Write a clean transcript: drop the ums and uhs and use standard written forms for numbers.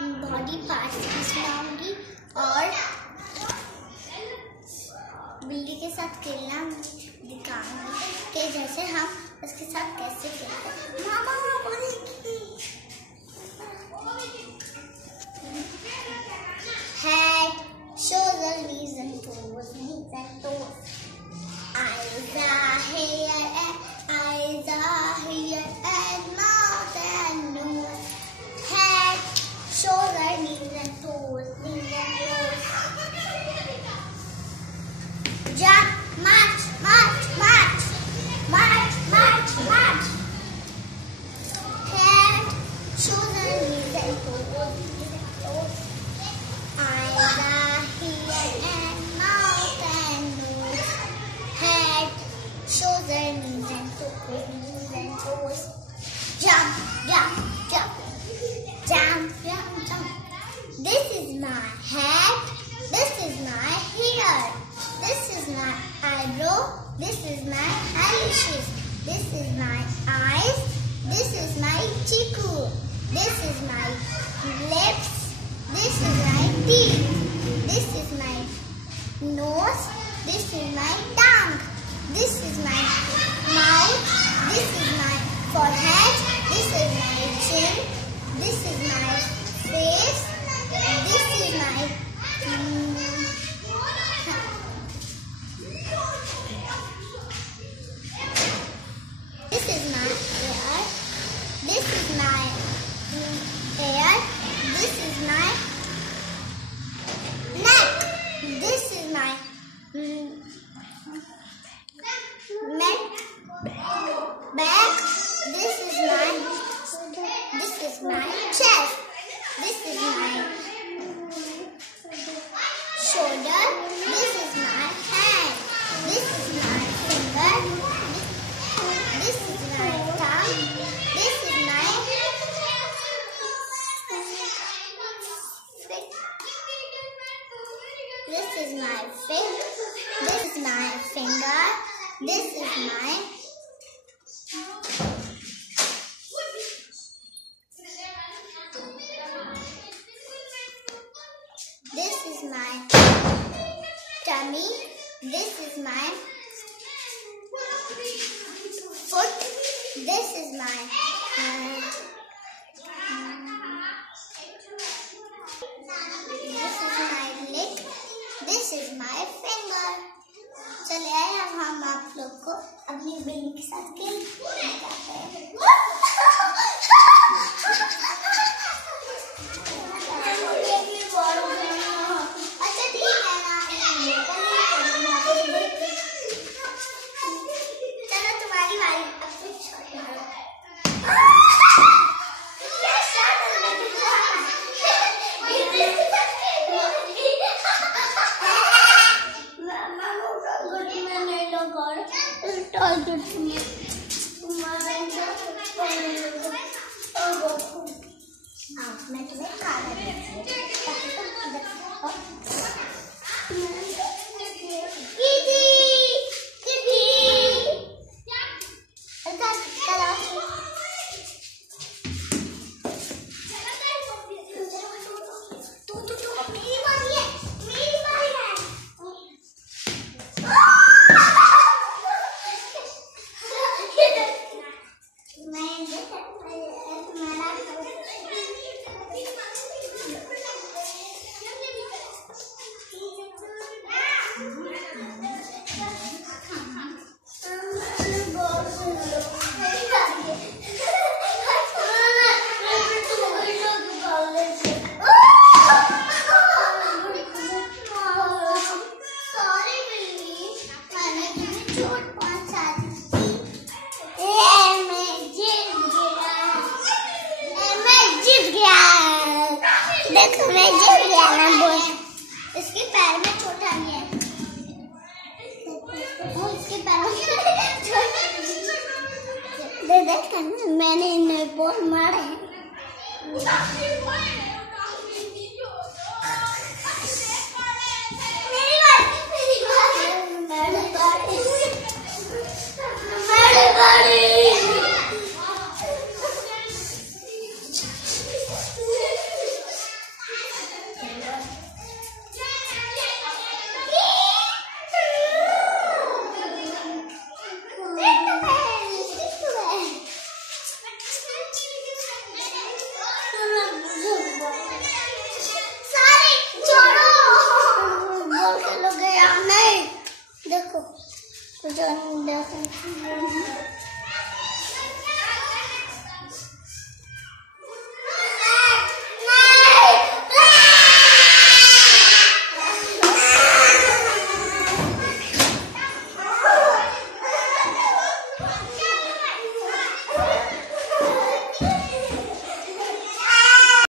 Body parts भी सुनाऊंगी और बिल्ली के साथ खेलना दिखाऊंगी कि जैसे हम उसके साथ कैसे खेलते हैं। मामा head, shoulders, knees and toes, knees and toes. Eyes are here and mouth and nose. Head, shoulders, knees and toes, knees and toes. Jump, march, march, march, march, march, march. Head, shoulders, knees and toes, knees and toes. Eyes are here and mouth and nose. Head, shoulders, knees and toes, knees and toes. Jump, jump, jump, jump, jump, jump. This is my head. This is my hair. This is my eyebrow. This is my eyelashes. This is my eyes. This is my chiku. This is my lips. This is my teeth. This is my nose. This is my tongue. This is my mouth. This is my forehead. This is my chin. This is my face. This is my this is my ear. This is my hair. This is my neck. This is my back. This is my chest. This is my shoulder. This is my hand. This is my finger. This is my tongue. This is my This is my finger. This is my finger. This is my This is my tummy. This is my foot. This is my leg. This is my finger. चलिए अब हम आप लोग को अपनी बिल्ली के साथ खेल दिखाते हैं। अच्छा ठीक है ना, चलो तुम्हारी बारी। मैं तुम्हें खाना देखो मैं जीत गया ना बोल। इसके पैर में छोटा नहीं है, वो इसके पैर में देख मैंने इन्हें बॉल मारे हैं। Thank you.